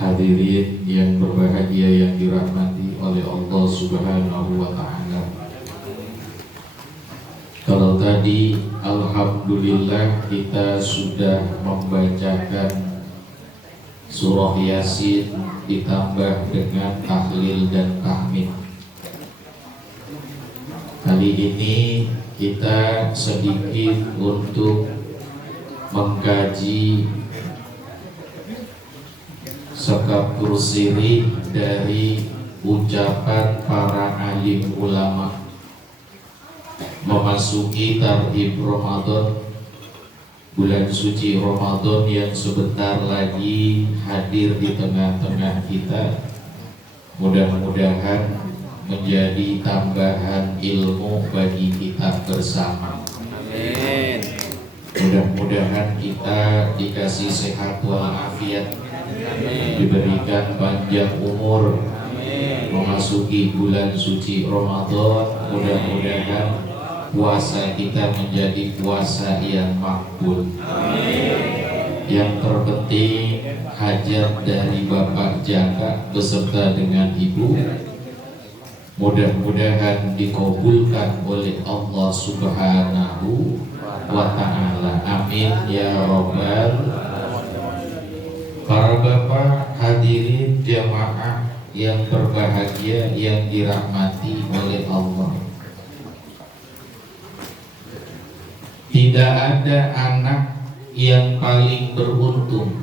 Hadirin yang berbahagia yang dirahmati oleh Allah Subhanahu wa Ta'ala. Kalau tadi alhamdulillah kita sudah membacakan surah Yasin ditambah dengan tahlil dan tahmid. Kali ini kita sedikit untuk mengkaji sekapur sirih dari ucapan para alim ulama memasuki tarhib Ramadan, bulan suci Ramadan yang sebentar lagi hadir di tengah-tengah kita. Mudah-mudahan menjadi tambahan ilmu bagi kita bersama. Amin. Mudah-mudahan kita dikasih sehat walafiat, diberikan panjang umur, memasuki bulan suci Ramadan. Mudah-mudahan puasa kita menjadi puasa yang makbul. Yang terpenting hajat dari Bapak Jaka beserta dengan Ibu mudah-mudahan dikabulkan oleh Allah Subhanahu wa Ta'ala. Amin ya Rabbal. Para bapak hadirin jamaah yang berbahagia yang dirahmati oleh Allah, tidak ada anak yang paling beruntung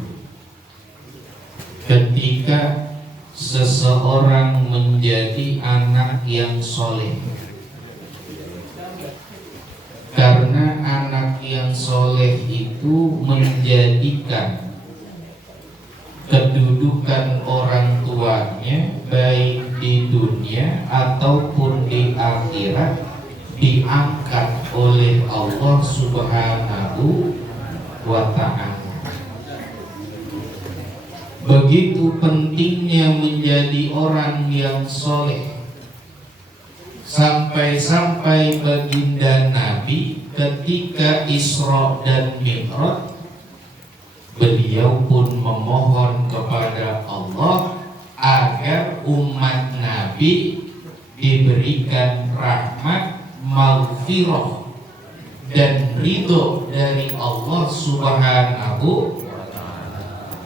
ketika seseorang menjadi anak yang soleh. Karena anak yang soleh itu menjadikan kedudukan orang tuanya baik di dunia ataupun di akhirat diangkat oleh Allah Subhanahu wa Ta'ala. Begitu pentingnya menjadi orang yang soleh, sampai-sampai baginda Nabi ketika Isra dan Mi'raj, beliau pun memohon kepada Allah agar umat Nabi diberikan rahmat, maghfirah dan ridho dari Allah Subhanahu.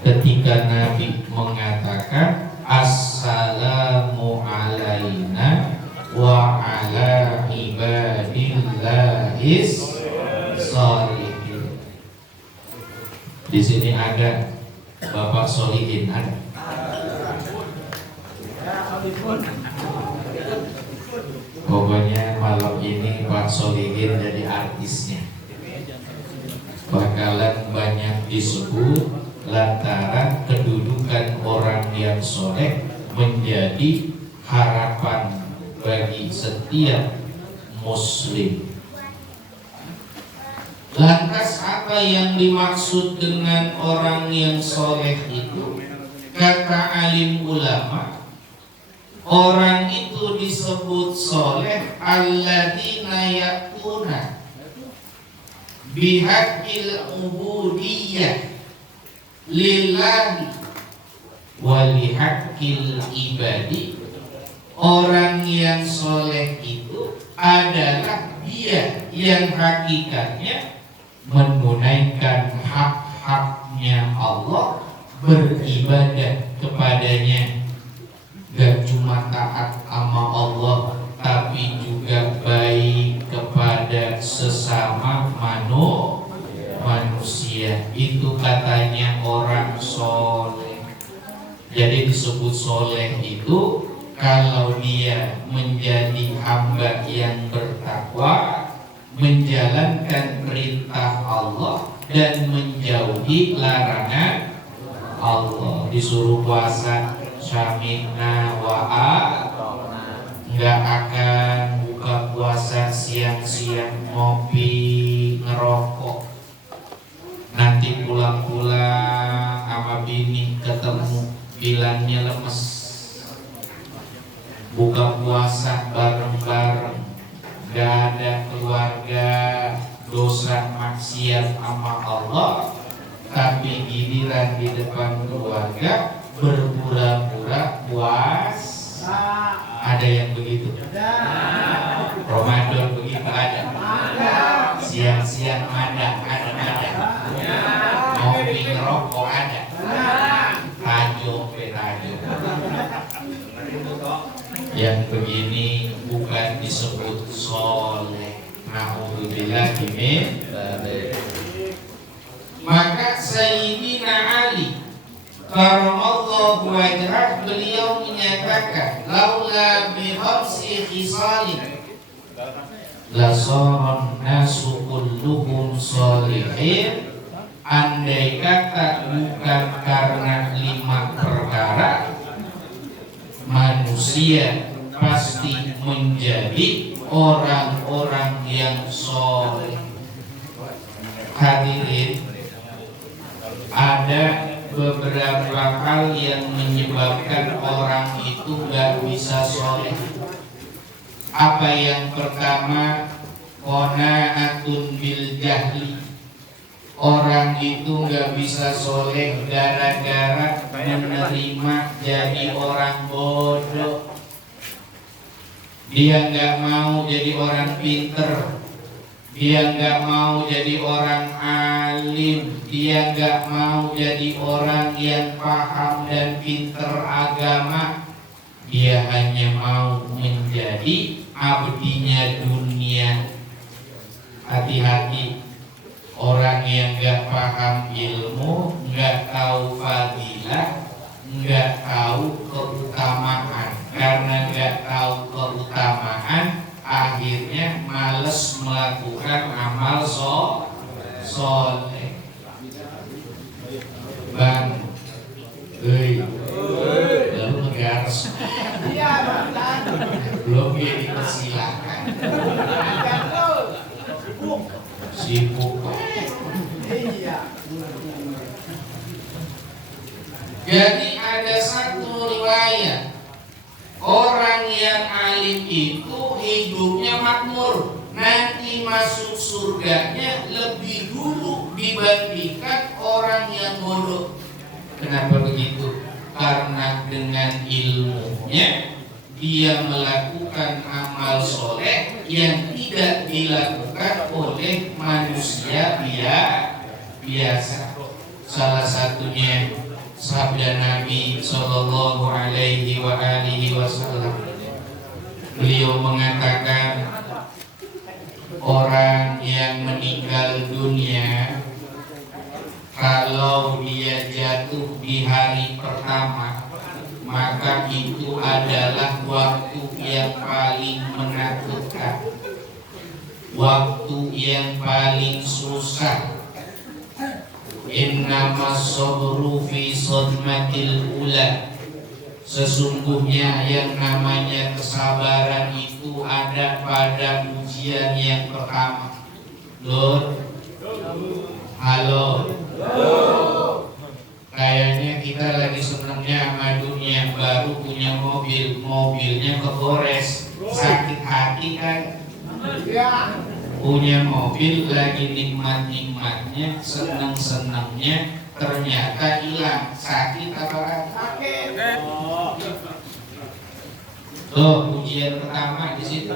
Ketika Nabi mengatakan assalamu alaina wa ala ibadillahis sholihin. Di sini ada Bapak Solihin, ada. Pokoknya malam ini Pak Solihin jadi artisnya, bakalan banyak disebut lantaran kedudukan orang yang soleh menjadi harapan bagi setiap muslim. Lantas apa yang dimaksud dengan orang yang soleh itu? Kata alim ulama, orang itu disebut soleh alladzina yakuna bihaqqil ubudiyah lillahi walihaqqil ibadi. Orang yang soleh itu adalah dia yang hakikatnya menunaikan hak-haknya Allah, beribadah kepadanya, gak cuma taat sama Allah tapi juga baik kepada sesama manusia. Itu katanya orang soleh. Jadi disebut soleh itu kalau dia menjadi hamba yang bertakwa, menjalankan perintah Allah dan menjauhi larangan Allah. Disuruh puasa syamina wa'a, nggak akan buka puasa siang-siang ngopi ngerokok. Nanti pulang-pulang sama bini ketemu bilangnya lemes. Buka puasa bareng-bareng, gak ada keluarga, dosa maksiat sama Allah, tapi giliran di depan keluarga berpura-pura puasa. Ada yang begitu? Ramadan begitu ada. Siang-siang ada. Ngopi ngerokok ada. Tajo. Yang begini bukan disebut soleh. Na'udzubillah min dzalik. Maka Sayyidina Ali karamallahu wajhah beliau menyatakan laula bi khamsi khisalin la saran nasu kulluhum sholihin. Andai kata bukan karena 5 perkara, manusia pasti menjadi orang-orang yang soleh. Hadirin, ada beberapa hal yang menyebabkan orang itu gak bisa soleh. Apa yang pertama? Qanaatun bil jahli. Orang itu gak bisa soleh gara-gara menerima jadi orang bodoh. Dia gak mau jadi orang pinter, dia gak mau jadi orang alim, dia gak mau jadi orang yang paham dan pinter agama. Dia hanya mau menjadi abdinya dunia. Hati-hati, orang yang gak paham ilmu, gak tahu fadilah, gak tahu keutamaan. Karena gak tahu keutamaan, akhirnya males melakukan amal soleh. Bang, lalu ngegares. Belum ini persilakan. Sibuk. Jadi ada satu riwayat, orang yang alim itu hidupnya makmur, nanti masuk surganya lebih dulu dibandingkan orang yang bodoh. Kenapa begitu? Karena dengan ilmunya dia melakukan amal soleh yang tidak dilakukan oleh manusia biasa. Salah satunya sabda Nabi Sallallahu Alaihi Wasallam. Beliau mengatakan, orang yang meninggal dunia, kalau dia jatuh di hari pertama, maka itu adalah waktu yang paling menakutkan, waktu yang paling susah. Innamas sabru fi sadmatil ula. Sesungguhnya yang namanya kesabaran itu ada pada ujian yang pertama. Lur, halo. Kayaknya kita lagi senangnya sama dunia, baru punya mobil, mobilnya kegores, sakit hati kan? Punya mobil lagi nikmat-nikmatnya, senang-senangnya, ternyata hilang, sakit apa? Sakit. Tuh ujian pertama di situ.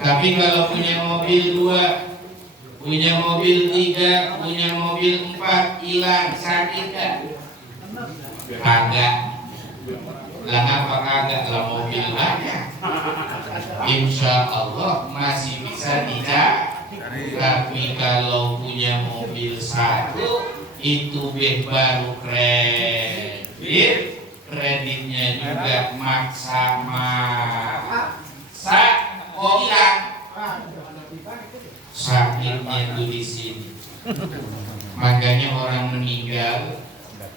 Tapi kalau punya mobil 2, punya mobil 3, punya mobil 4, hilang, sakit kan? Kagak. Lah apa kagak? Lah mobil banyak. Insya Allah masih bisa dicari. Tapi kalau punya mobil 1, itu baru kredit, kreditnya juga maksa. Kok hilang? Sakitnya itu di sini. Makanya orang meninggal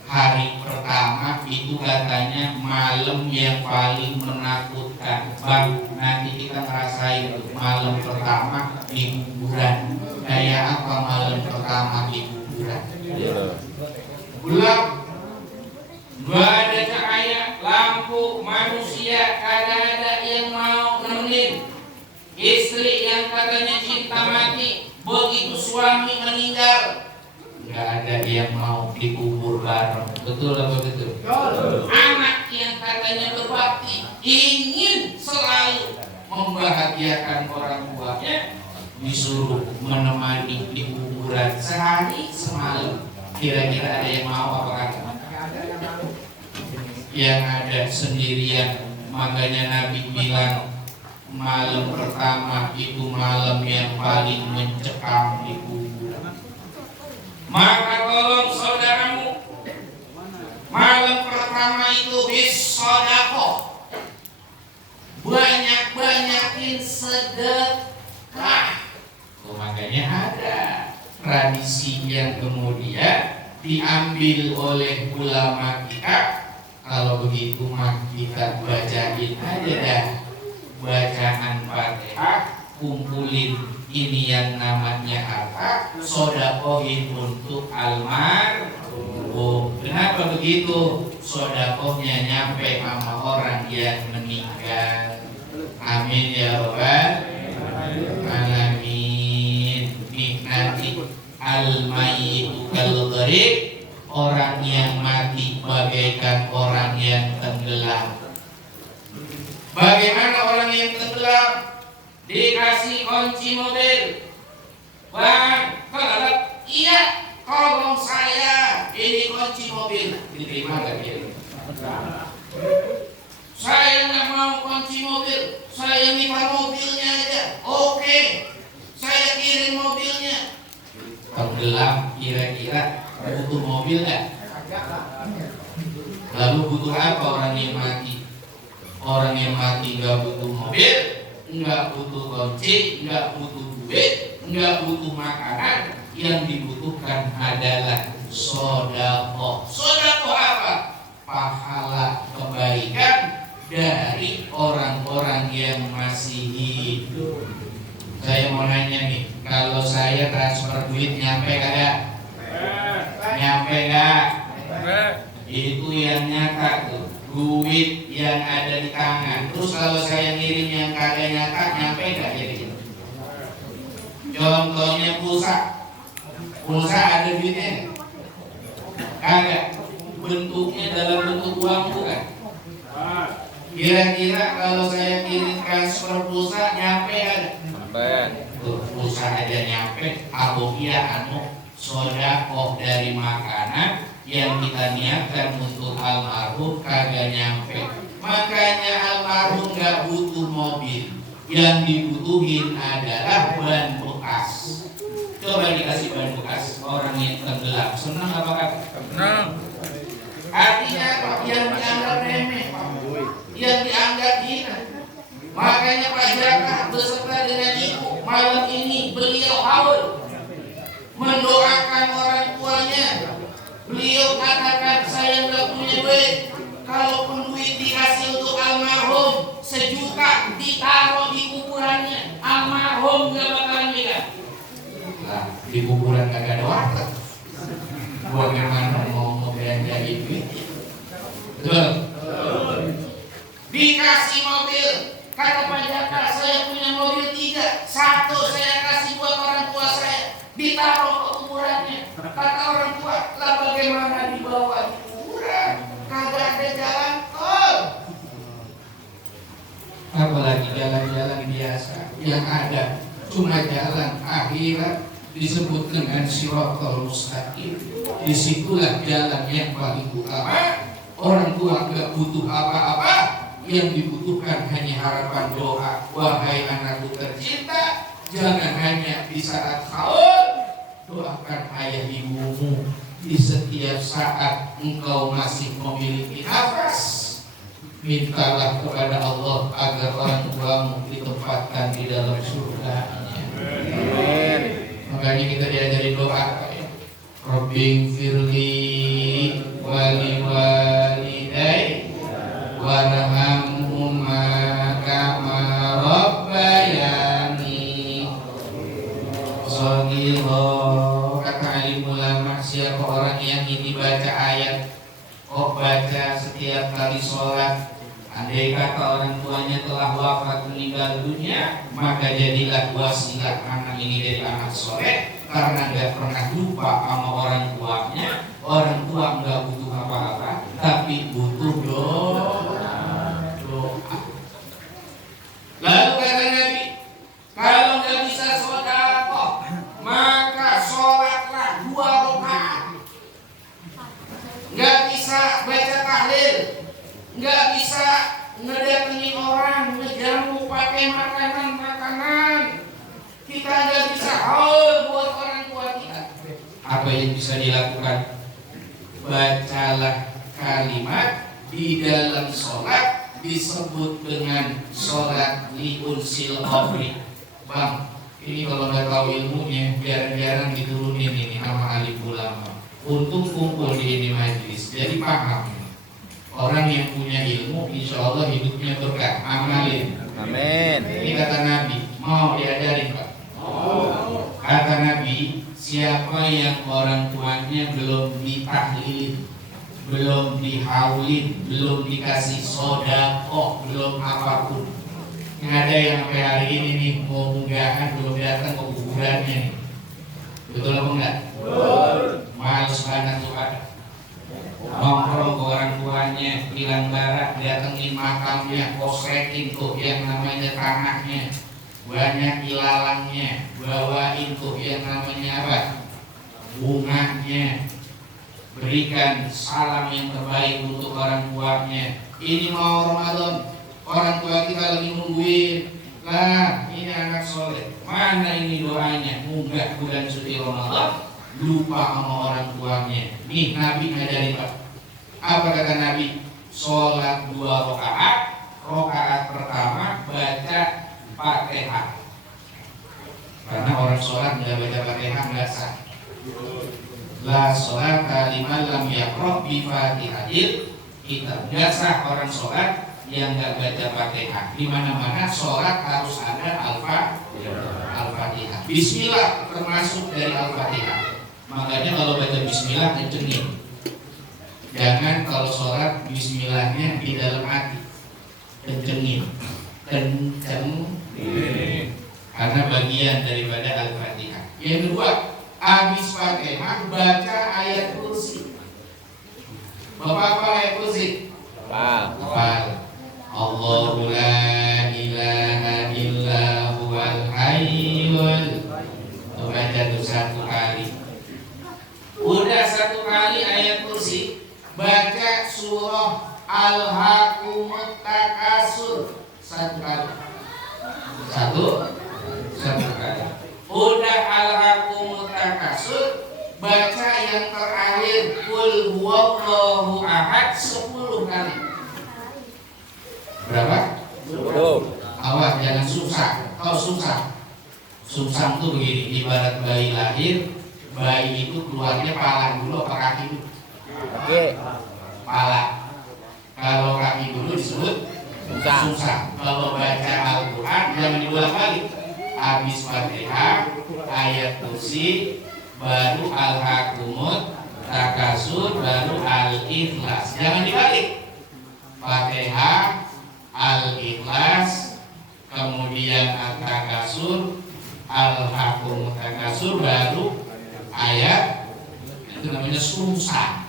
hari pertama itu katanya malam yang paling menakutkan. Bang, nanti kita ngerasain tuh malam pertama di kuburan. Kayak apa malam pertama di kuburan? Gelap, gak ada cahaya, lampu, manusia kagak ada yang mau nemenin. Istri yang katanya cinta mati, begitu suami meninggal, gak ada yang mau dikubur bareng. Betul apa betul? Anak yang katanya berbakti ingin selalu membahagiakan orang tuanya disuruh menemani di kuburan sehari semalam. Kira-kira ada yang mau apa kagak? Yang ada sendirian. Makanya Nabi bilang malam pertama itu malam yang paling mencekam di kuburan. Maka tolong saudaramu, malam pertama itu bis-shadaqah, banyak-banyakin sedekah. Makanya ada tradisi yang kemudian diambil oleh ulama kita. Kalau begitu mah kita bacain aja dah bacaan Fatihah, kumpulin ini yang namanya harta, sodakohin untuk almarhum. Kenapa begitu? Sodakohnya nyampe sama orang yang meninggal. Amin ya robbal alamin. Nikmati al-mayyitu kal-gharib, orang yang mati bagaikan orang yang tenggelam. Bagaimana orang yang tenggelam? Dikasih kunci mobil. Bang, kalau iya, tolong saya, ini kunci mobil. Diterima gak dia? Saya nggak mau kunci mobil, saya minta mobilnya aja. Oke, saya kirim mobilnya. Tenggelam, kira-kira butuh mobil nggak? Lalu butuh apa orang yang mati? Orang yang mati nggak butuh mobil, nggak butuh kunci, nggak butuh duit, nggak butuh makanan. Yang dibutuhkan adalah sedekah. Sedekah apa? Pahala kebaikan dari orang-orang yang masih hidup. Saya mau nanya nih, kalau saya transfer duit nyampe kagak? Nyampe gak? Itu yang nyata tuh, duit yang ada di tangan. Terus kalau saya ngirim yang kagak nyata, nyampe gak jadi? Contohnya pulsa. Pulsa ada duitnya? Kagak. Bentuknya dalam bentuk uang bukan? Kira-kira kalau saya kirim transfer pulsa nyampe ada? Tuh, pulsa aja nyampe. Abogia sedekah dari makanan yang kita niatkan untuk almarhum kagak nyampe. Makanya almarhum gak butuh mobil, yang dibutuhin adalah ban bekas. Coba dikasih ban bekas orang yang tenggelam, senang apa kagak? Senang. Artinya apa? Yang dianggap remeh, yang dianggap hina. Makanya Pak Jaka beserta dengan ibu malam ini beliau haul mendoakan orang tuanya. Beliau katakan, saya nggak punya duit, kalaupun duit dikasih untuk almarhum 1 juta ditaruh di kuburannya, almarhum nggak bakalan megang. Nah, di kuburan kagak ada warteg, bagaimana mau belanjain duit? Betul. Dikasih mobil, kata Pak Jaka, saya punya mobil 3, 1 saya kasih buat orang tua saya, ditaruh ke kuburannya. Kata orang tua, lah bagaimana dibawa di kuburan? Kagak ada jalan tol. Apalagi jalan-jalan biasa, yang ada cuma jalan akhirat disebut dengan Shiratal Mustaqim. Disitulah jalan yang paling utama. Orang tua gak butuh apa-apa, yang dibutuhkan hanya harapan doa. Wahai anakku tercinta, jangan hanya di saat haul, doakan ayah ibumu di setiap saat engkau masih memiliki nafas. Mintalah kepada Allah agar orang tuamu ditempatkan di dalam surga-Nya. Makanya kita diajari doa, Rabbi firli wali walidai warhamhuma kama rabbayani shaghira. Kata alim ulama, siapa orang yang ini baca ayat, baca setiap kali sholat, andai kata orang tuanya telah wafat meninggal dunia, maka jadilah wasilah anak ini dari anak soleh. karena nggak pernah lupa sama orang tuanya. Orang tua nggak butuh apa-apa, tapi butuh doa. Lalu kata Nabi, kalau nggak bisa sedekah, maka sholatlah 2 rakaat. Nggak bisa baca tahlil, nggak bisa ngedatengin orang, ngejamu pakai makanan. Kita nggak bisa buat orang tua kita. Apa yang bisa dilakukan? Bacalah kalimat di dalam sholat disebut dengan sholat liunsil qabri. Bang, ini kalau nggak tahu ilmunya, jarang-jarang diturunin ini nama alim ulama untuk kumpul di ini majelis. Jadi paham. Orang yang punya ilmu, insya Allah hidupnya berkah. Amalin. Amin. Ini kata Nabi. Mau diajarin Pak? Kata Nabi, siapa yang orang tuanya belum ditahlilin, belum dihaulin, belum dikasih sodakoh, belum apapun. Ada yang sampai hari ini nih mau munggahan belum datang ke kuburannya nih. Betul apa enggak? Males banget tuh Pak. Nongkrong ke orang tuanya, bilang barat, datengin makamnya, posretin tuh yang namanya tanahnya, banyak ilalangnya, bawain tuh yang namanya apa? Bunganya, berikan salam yang terbaik untuk orang tuanya. Ini mau Ramadan, orang tua kita lagi nungguin. Lah, ini anak soleh, mana ini doanya? Munggah bulan suci Ramadan, lupa sama orang tuanya. Nih Nabi ngajarin Pak. Apa kata Nabi? Sholat 2 rakaat, rakaat pertama baca Fatihah. Karena orang sholat nggak baca Fatihah nggak sah. La sholat liman lam yaqra bi Fatihatil kitab. Nggak sah orang sholat yang nggak baca Fatihah. Di mana-mana sholat harus ada Al-Fatihah. Bismillah termasuk dari Al-Fatihah. Makanya kalau baca Bismillah kencengin. Jangan kalau sholat Bismillahnya di dalam hati, kencengin. Karena bagian daripada Al-Fatihah. Yang kedua, habis Fatihah baca ayat kursi. Bapak apa ayat kursi? Hafal. Allahu la ilaha illa huwal hayyul. Baca itu 1 kali. Udah 1 kali ayat kursi, baca surah Al-Hakumut Takasur 1 kali. Satu kali. Udah Al-Hakumut Takasur, baca yang terakhir Qul huwallahu ahad 10 kali. Berapa? 10. Awas jangan susah. Kalau susah tuh begini, ibarat bayi lahir, bayi itu keluarnya pala dulu apa kaki dulu? Oke. Pala. Kalau kaki dulu disebut susah. Kalau baca Al-Quran jangan dibolak-balik. Habis Fatihah, ayat kursi, baru Al-Hakumut Takasur, baru Al-Ikhlas. Jangan dibalik. Fatihah, Al-Ikhlas, kemudian Al-Takasur, Al-Hakumut Takasur, baru ayat itu namanya susah.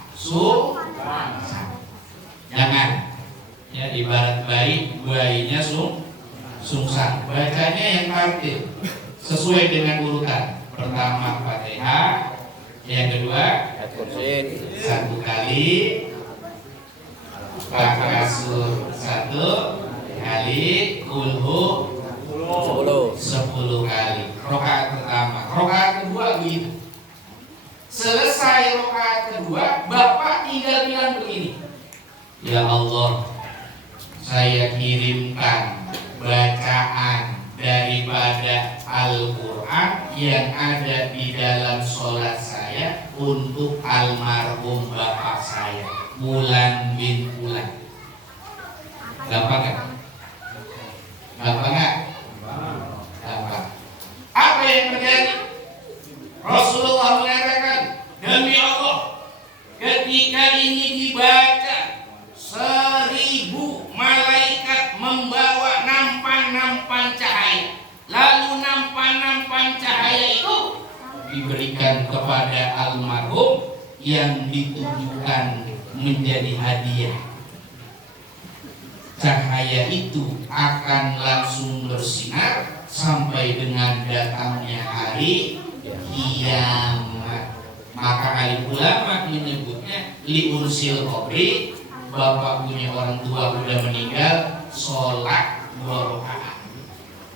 Jangan ya ibarat bayinya sungsang. Bacanya yang tartil sesuai dengan urutan. Pertama Fatihah, yang kedua 1 kali, Takasur 1 kali, Kulhu 10 kali. Rakaat pertama. Rakaat kedua begitu. Selesai rakaat kedua, Bapak tinggal bilang begini, ya Allah, saya kirimkan bacaan daripada Al-Quran yang ada di dalam sholat saya untuk almarhum bapak saya, Mulan bin Mulan. Gampang kan? Gampang nggak? Gampang. Apa yang terjadi? Rasulullah mengatakan, demi Allah, ketika ini dibaca, 1000 malaikat membawa nampan-nampan cahaya. Lalu nampan-nampan cahaya itu diberi menjadi hadiah. Cahaya itu akan langsung bersinar sampai dengan datangnya hari kiamat. Maka alim ulama menyebutnya liunsil qabri. Bapak punya orang tua udah meninggal, sholat 2 rakaat.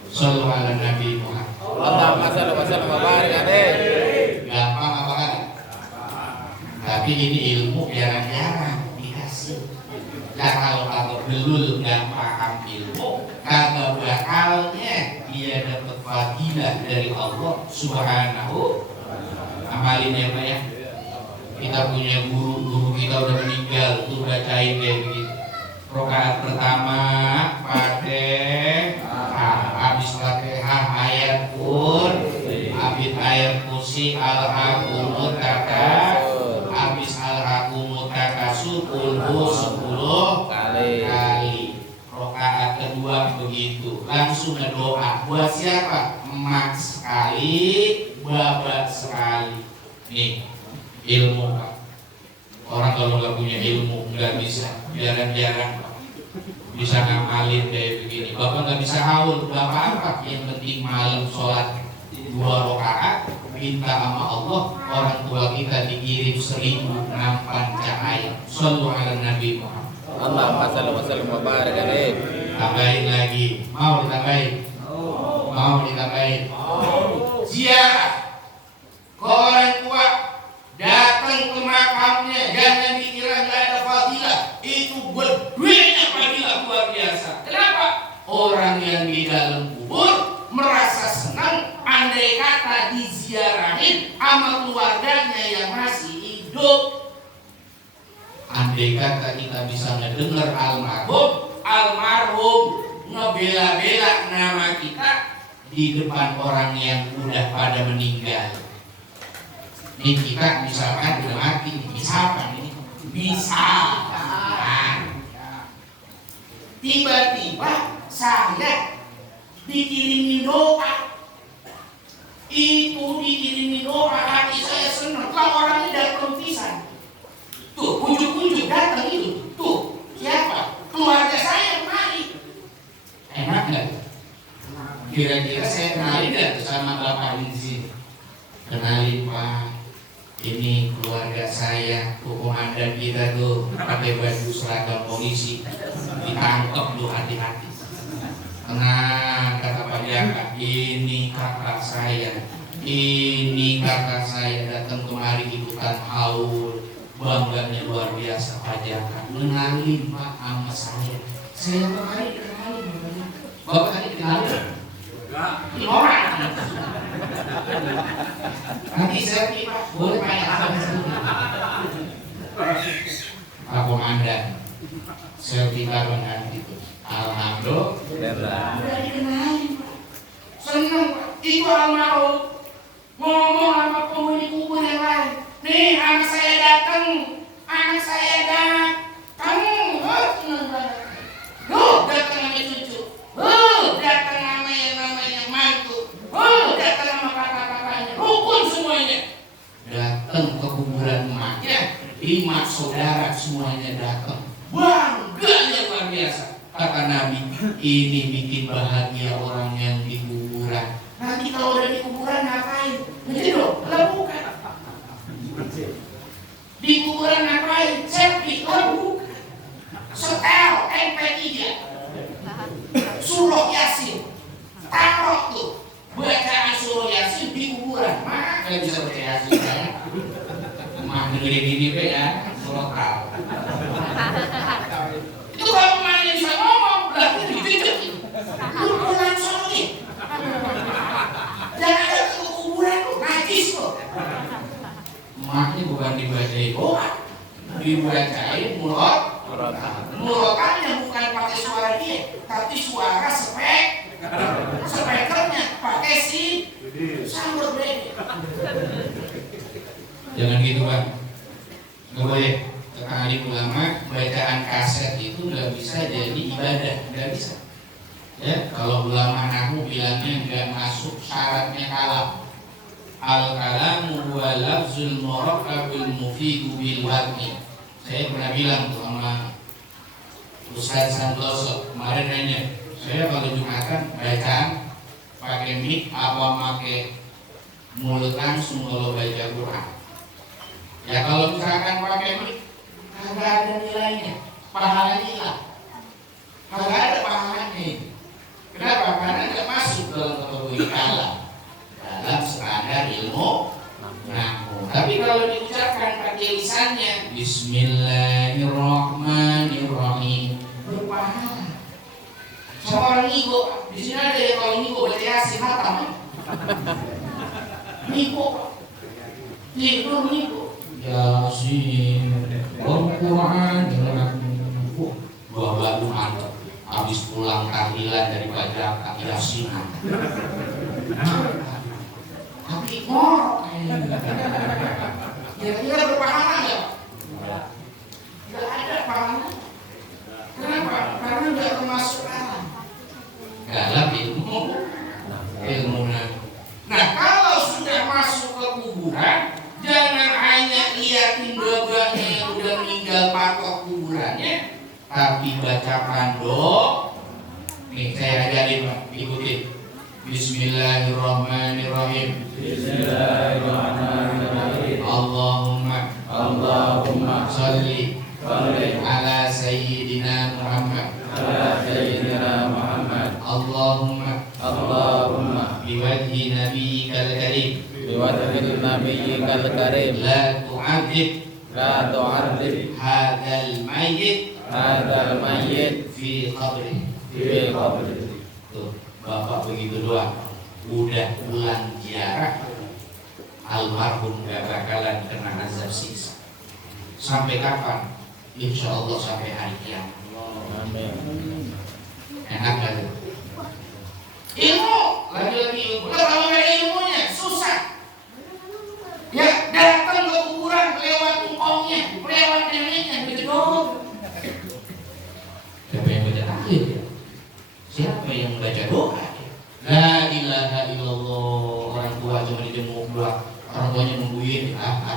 Shallallahu ala Nabi Muhammad. Allahumma shalli wa sallim wa barik alaihi. Gampang apa kan? Tapi ini ilmu jarang-jarang dikasih. Nah kalau belul nggak paham ilmu, kagak bakalnya dia dapat fadilah dari Allah Subhanahu. Amalin ya Pak ya. Kita punya guru kita udah meninggal, tuh bacain kayak begitu. Rakaat pertama Fatihah, habis Fatihah ayat habis ayat kursi al-hakumut takasur, habis al-hakumut takasur kulhu 10 kali. Rakaat kedua begitu, langsung berdoa. Buat siapa? Emak sekali, babat sekali. Nih ilmu Pak. Orang kalau nggak punya ilmu nggak bisa, jarang-jarang bisa ngamalin kayak begini. Bapak nggak bisa haul, bapak apa? Yang penting malam sholat 2 rakaat, minta sama Allah orang tua kita dikirim 1000 nampan cahaya. Shallallahu ala Nabi Muhammad. Allahumma shalli wa sallim wa barik alaihi. Tambahin lagi, mau ditambahin? Mau ditambahin? Ziarah ke orang tua, datang ke makamnya, jangan dikira nggak ada fadilah. Itu berbeda fadilah luar biasa. Kenapa? Orang yang di dalam kubur merasa senang andai kata diziarahin sama keluarganya yang masih hidup. Andai kata kita bisa ngedengar almarhum ngebela-bela nama kita di depan orang yang udah pada meninggal. Ini kita misalkan udah mati, misalkan ini, misalkan tiba-tiba saya dikirimin doa, itu dikirimin doa, hati saya senang. Kalau orangnya datang pisan, tuh ujuk-ujuk datang itu, tuh siapa? Keluarga saya kemari. Enak nggak? Kira-kira saya kenalin nggak sama bapak di sini? Kenalin Pak. Ini keluarga saya, komandan kita tuh pakai baju seragam polisi, ditangkap lu hati-hati. Tenang kata Pak Jaka, ini kakak saya datang kemari ikutan haul, bangganya luar biasa Pak Jaka. Kenalin Pak sama saya kemari kenalin Bapak tadi kenalin. Ini orang. Nanti saya Pak, boleh tanya apa Pak Komandan, selfie bareng itu. Alhamdulillah. Udah dikenalin Pak. Senang Pak. Itu almarhum ngomong sama penghuni kubur yang lain. Nih anak saya datang. Kamu senang banget. Datang sama cucu. Datang sama yang namanya mantu. Datang sama kakak-kakaknya. Rukun semuanya. Datang ke kuburan emaknya. 5 saudara semuanya datang. Bangganya luar biasa. Kata Nabi, ini bikin bahagia orang yang di kuburan. Nanti kalau udah di kuburan ngapain? Ngedok, lah bukan. Di kuburan ngapain? Selfie, lah bukan. Setel, MP3. Surah Yasin. Taruh tuh. Bacaan surah Yasin di kuburan. Maka bisa baca Yasin kan? Mah dengerin ini be ya, surah tahu. Itu kalau mana bisa ngomong, berarti dipijak. Lu pulang sorry. Jangan ada ke kuburan lu, najis tuh. Maknya bukan dibacain doa, dibacain murotannya bukan pakai suara dia, tapi suara spekernya pakai si sambal beda. Jangan gitu Pak, nggak boleh. Kata alim ulama, bacaan kaset itu nggak bisa jadi ibadah, nggak bisa. Ya, kalau ulama nahu bilangnya nggak masuk syaratnya kalam. Al kalamu huwa lafzul murakkabul mufidu bil wad'i. Saya pernah bilang tuh sama Ustaz Santoso kemarin nanya, saya kalau Jumatan bacaan pakai mic apa pakai mulut langsung kalau baca Quran? Ya kalau misalkan pakai mic kagak ada nilainya, pahalanya hilang. Kagak ada pahalanya. Kenapa? Karena nggak masuk dalam kategori kalam dalam standar ilmu. Nah, tapi kalau diucapkan pakai lisannya, Bismillahirrahmanirrahim, berpahala. Sama orang ngigo, di sini ada ya kalau ngigo baca Yasin hatam. Ngigo, tidur ngigo. Yasin, Al-Quran, dua baru ada. Habis pulang tahlilan dari Bajakan Yasin. Tapi ngorok kira-kira berpahala nggak? Nggak ada pahala. Kenapa? Karena nggak termasuk alam dalam ilmu. Nah, kalau sudah masuk ke kuburan, jangan hanya liatin babanya yang udah meninggal patok kuburannya, tapi bacakan doa. Nih saya ajarin Pak, ikutin. Bismillahirrahmanirrahim. Bismillahirrahmanirrahim. Allahumma salli ala sayyidina Muhammad. Allahumma biwajhi nabiyyikal karim. La tu'adzib hadzal mayyit fi qabri. Tuh, Bapak begitu doang. Udah pulang ziarah, almarhum gak bakalan kena azab siksa. Sampai kapan? Insya Allah sampai hari kiamat. Amin. Enak gak tuh? Ilmu, lagi-lagi ilmu. Kalau nggak ada ilmunya susah. Ya datang ke kuburan lewat engkongnya, lewat neneknya, gitu dong. Siapa yang baca tahlil? Siapa yang baca doa? La ilaha illallah. Orang tua cuma dijenguk doang. Orang tuanya nungguin. Mana?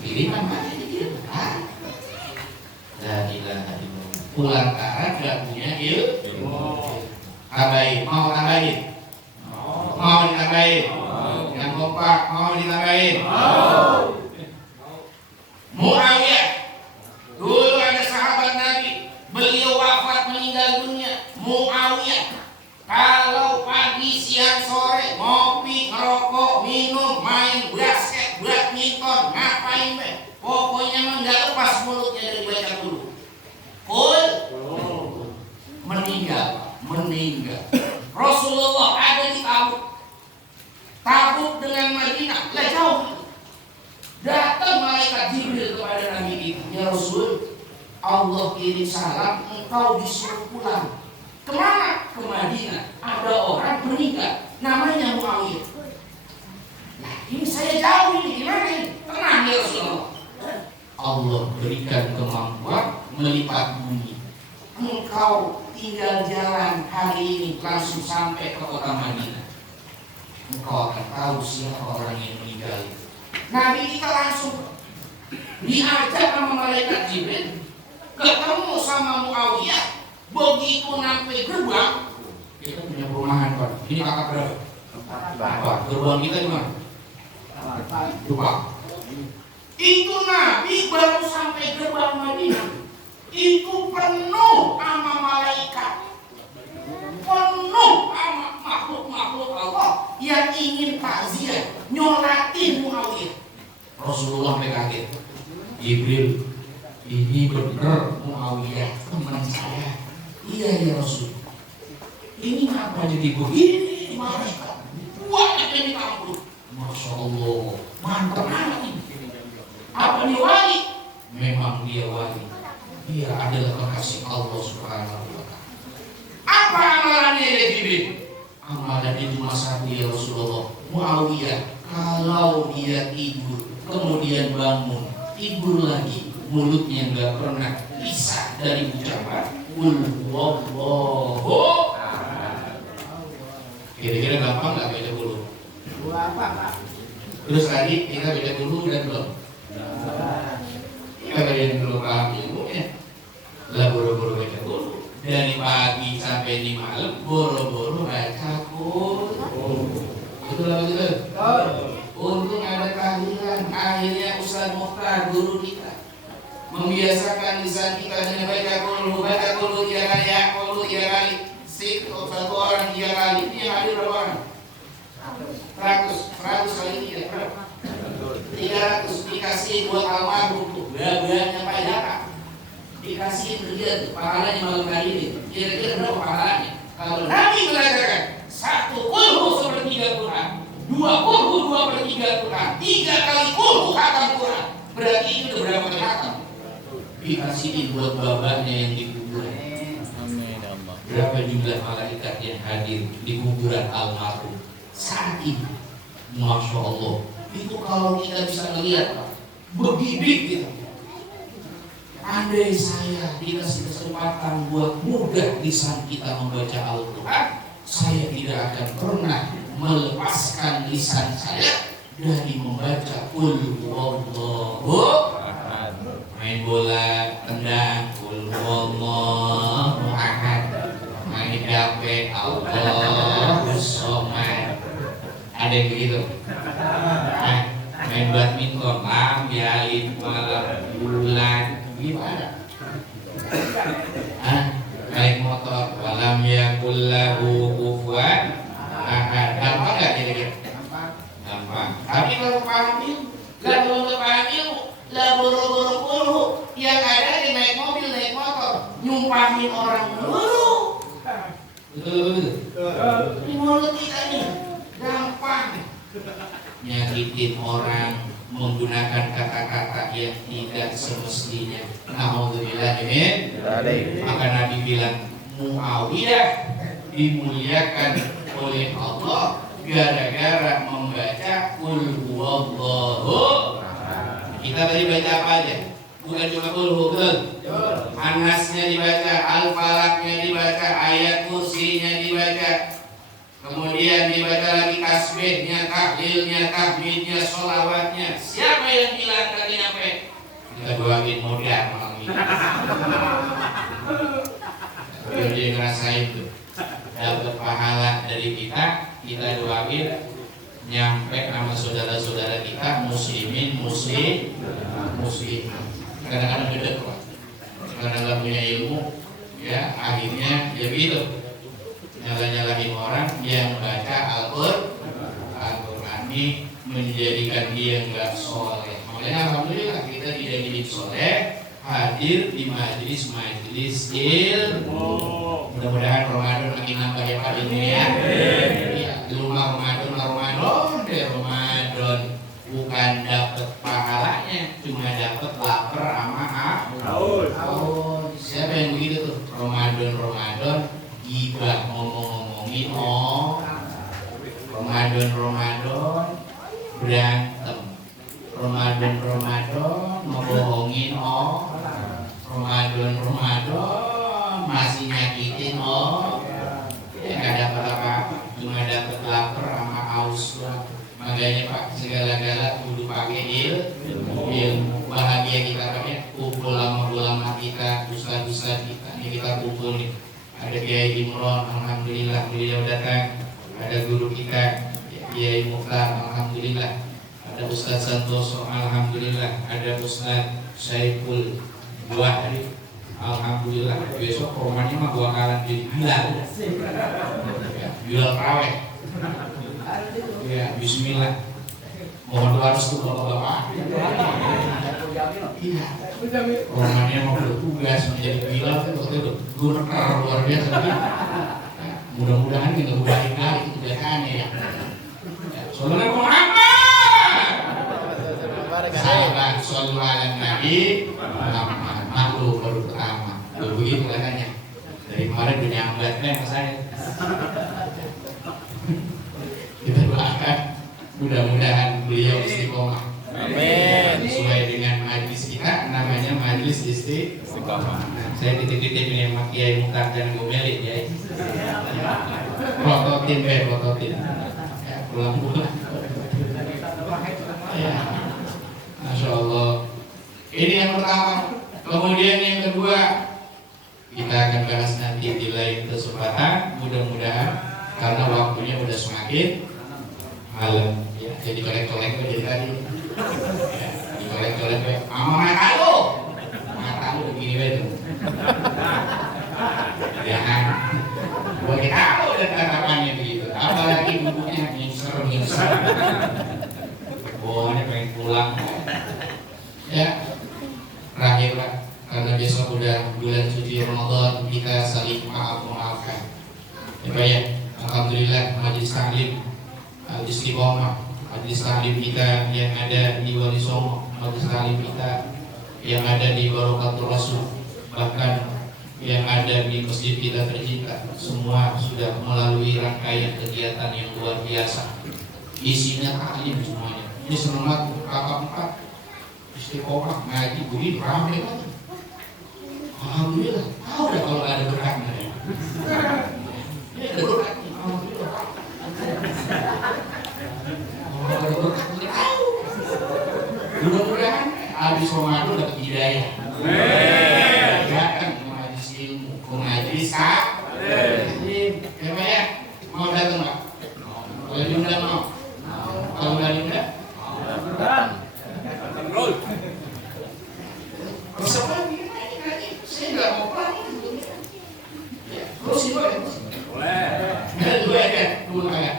Kiriman mana dikirim? La ilaha illallah. Pulang karat gak punya ilmu. Tambahin, mau tambahin? Mau ditambahin? Yang kompak mau ditambahin? Muawiyah. Dulu ada sahabat Nabi, beliau wafat meninggal dunia. Muawiyah kalau pagi, siang, sore ngopi, ngerokok, minum, main basket, badminton, ngapain be? Pokoknya mah nggak lepas mulutnya dari baca dulu. Meninggal. Rasulullah ada di Tabuk dengan Madinah, lah jauh. Datang malaikat Jibril kepada Nabi kita, ya Rasul, Allah kirim salam, engkau disuruh pulang. Kemana? Ke Madinah. Ada orang meninggal, namanya Muawiyah. Nah, ini saya jauh ini, gimana ini? Tenang ya Rasulullah. Allah berikan kemampuan melipat bumi. Engkau tinggal jalan hari ini langsung sampai ke kota Madinah. Engkau akan tahu siapa orang yang meninggal itu. Nabi kita langsung diajak sama malaikat Jibril, ketemu sama Muawiyah. Begitu sampai gerbang, kita punya perumahan Pak. Ini kakak berapa? Pak, gerbang kita di mana? Gerbang. Itu Nabi baru sampai gerbang Madinah, itu penuh sama malaikat, penuh sama makhluk-makhluk Allah yang ingin takziah, nyolatin Muawiyah. Rasulullah kaget. Jibril, ini benar Muawiyah teman saya. Iya ya Rasul. Ini apa jadi begini malaikat? Banyak yang ditampung. Masya Allah, mantap anak ini. Apa nih wali? Memang dia wali. Dia adalah kekasih Allah Subhanahu wa Ta'ala. Apa amalannya ya Jibril? Amalan itu satu ya Rasulullah. Muawiyah kalau dia tidur kemudian bangun, tidur lagi, mulutnya nggak pernah pisah dari ucapan Qul huwallahu. Kira-kira gampang nggak baca dulu? Terus lagi kita baca dulu dan belum? sampai di malam boro-boro baca kul. Betul apa betul? Untung ada tahlilan. Akhirnya Ustaz Mukhtar guru kita membiasakan lisan kita dengan baca kul 3 kali ya, kul 3 kali. Satu orang 3 kali. Ini yang hadir berapa orang? 100 kali 300 dikasih buat almarhum tuh. Berat-beratnya Pak Jaka. Dikasih kerja tuh, pahalanya malam hari ini. Kira-kira berapa pahalanya? Kalau Nabi mengatakan 1 kulhu sepertiga Quran, 2 kulhu 2/3 Quran, 3 kali kulhu khatam Quran. Berarti itu udah berapa kali khatam? Dikasihin buat bapaknya yang dikubur. Berapa jumlah malaikat yang hadir di kuburan almarhum saat ini? Masya Allah. Itu kalau kita bisa melihat begidik gitu. Andai saya dikasih kesempatan buat mudah lisan kita membaca Al-Quran, saya tidak akan pernah melepaskan lisan saya dari membaca Qul huwallahu ahad. Main bola, tendang, Qul huwallahu ahad. Main gape, Allahus somad. Ada yang begitu? Main badminton, lam yalid walam yulad. Gimana? Naik motor, walam yakul lahu kufuwan ahad. Gampang nggak kira-kira? Gampang. Tapi kalau paham ilmu, kalau nggak paham ilmu, lah boro-boro kulhu yang ada di naik mobil, naik motor, nyumpahin orang dulu. Betul. Ini mulut kita nih gampang nyakitin orang, menggunakan kata-kata yang tidak semestinya. Nauzubillah min. Maka Nabi bilang Muawiyah dimuliakan oleh Allah gara-gara membaca Qul huwallahu. Kita tadi baca apa aja? Bukan cuma Qul huwallahu. Anasnya dibaca, Al-Falaqnya dibaca, ayat kursinya dibaca. Kemudian dibaca lagi tasbihnya, tahlilnya, tahmidnya, sholawatnya. Siapa yang bilang tadi nyampe? Kita doain modal malam ini. Biar dia ngerasain tuh dapat pahala dari kita. Kita doain nyampe nama saudara-saudara kita muslimin, muslim. Kadang-kadang gede kok. Karena nggak punya ilmu, ya akhirnya ya begitu. Nyala-nyalahin orang yang baca Al-Quran ini menjadikan dia nggak soleh. Makanya alhamdulillah kita tidak didik soleh, hadir di majelis ilmu. Mudah-mudahan Ramadan makin nambah ya Pak ini ya. Ya, di rumah Ramadan bukan dapat pahalanya, cuma dapat lapar sama haus. Siapa yang begitu tuh? Ramadan gibah ngomong-ngomongin Ramadan berantem, Ramadan ngebohongin Ramadan masih nyakitin ya nggak dapat apa-apa, cuma dapat lapar sama haus. Makanya Pak, segala-gala kudu pakai ilmu. Bahagia kita pakai kumpul ulama kita, ustaz-ustaz kita. Ini kita kumpul nih. Ada Kiai Imron, alhamdulillah beliau datang. Ada guru kita Kiai Mukhtar, alhamdulillah. Ada Ustaz Santoso, alhamdulillah. Ada Ustaz Saiful 2 hari, alhamdulillah. Besok romannya mah gua kalah jadi Bilal Raweh. Ya, bismillah. Mohon doa restu bapak-bapak. Iya. Romannya mau bertugas menjadi Bilal itu gurker luar biasa. Mudah-mudahan kita balik kali tugasannya ya. Saudara Muhammad. Sahabat sallallahu alaihi Nabi Muhammad makhluk baru pertama. Begitu katanya. Dari kemarin dinyambatnya sama saya. Kita doakan mudah-mudahan beliau istiqomah. Amin. Sesuai dengan majlis kita, namanya majlis istiqomah. Saya titip-titip ini sama Kiai Mukhtar dan Gomelit ya. Prototin. Ya, pulang-pulang. Ya. Masya Allah. Ini yang pertama. Kemudian yang kedua, kita akan bahas nanti di lain kesempatan. Mudah-mudahan karena waktunya udah semakin malam ya, jadi kolek-kolek jadi tadi ya, dikolek-kolek sama mata lu begini betul ya kan, gua kita tahu dan tatapannya begitu, apalagi bukunya nyinser pokoknya pengen pulang ya. Terakhir Pak, karena besok udah bulan suci Ramadan, kita saling maafkan ya Pak ya. Alhamdulillah majelis taklim Al-Istiqomah, majelis taklim kita yang ada di Wali Songo, majelis taklim kita yang ada di Barokatul Rasul, bahkan yang ada di masjid kita tercinta, semua sudah melalui rangkaian kegiatan yang luar biasa. Isinya taklim semuanya. Ini semangat kakak 4 Istiqomah ngaji budi ramai banget. Alhamdulillah, tahu dah kalau ada berkahnya ya. Ini ada berkahnya, alhamdulillah. Kalau ada berkahnya tahu. Mudah-mudahan habis Ramadan dapat hidayah. Datang mengaji ilmu, mengaji taklim. Ya Pak ya, mau datang Pak? Kalau diundang mau? Kalau nggak diundang? Bisa lagi, saya nggak mau pulang. Terus itu ya? Boleh. Dua aja, dua kayak.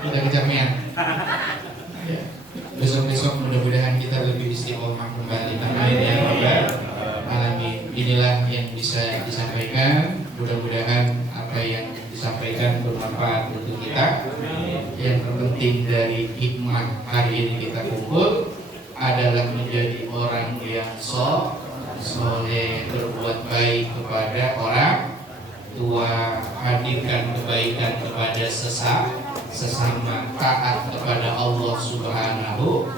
Udah kecapean. Besok-besok mudah-mudahan kita lebih istiqomah kembali. Amin ya rabbal alamin. Inilah yang bisa disampaikan. Mudah-mudahan apa yang disampaikan bermanfaat untuk kita. Yang terpenting dari hikmah hari ini kita kumpul adalah menjadi orang yang soleh, berbuat baik kepada orang tua, hadirkan kebaikan kepada sesama, taat kepada Allah Subhanahu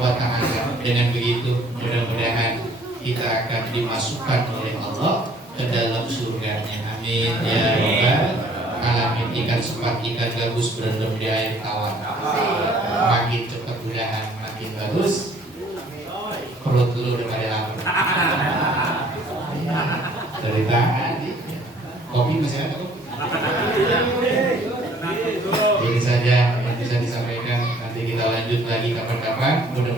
wa Ta'ala. Dengan begitu mudah-mudahan kita akan dimasukkan oleh Allah ke dalam surganya. Amin ya rabbal alamin. Ikan sepat, ikan gabus berendam di air tawar. Makin cepat udahan makin bagus. Perut dulu udah pada lapar. Dari tadi. Kopi masih ada kok. Ini saja yang bisa disampaikan. Nanti kita lanjut lagi kapan-kapan. Mudah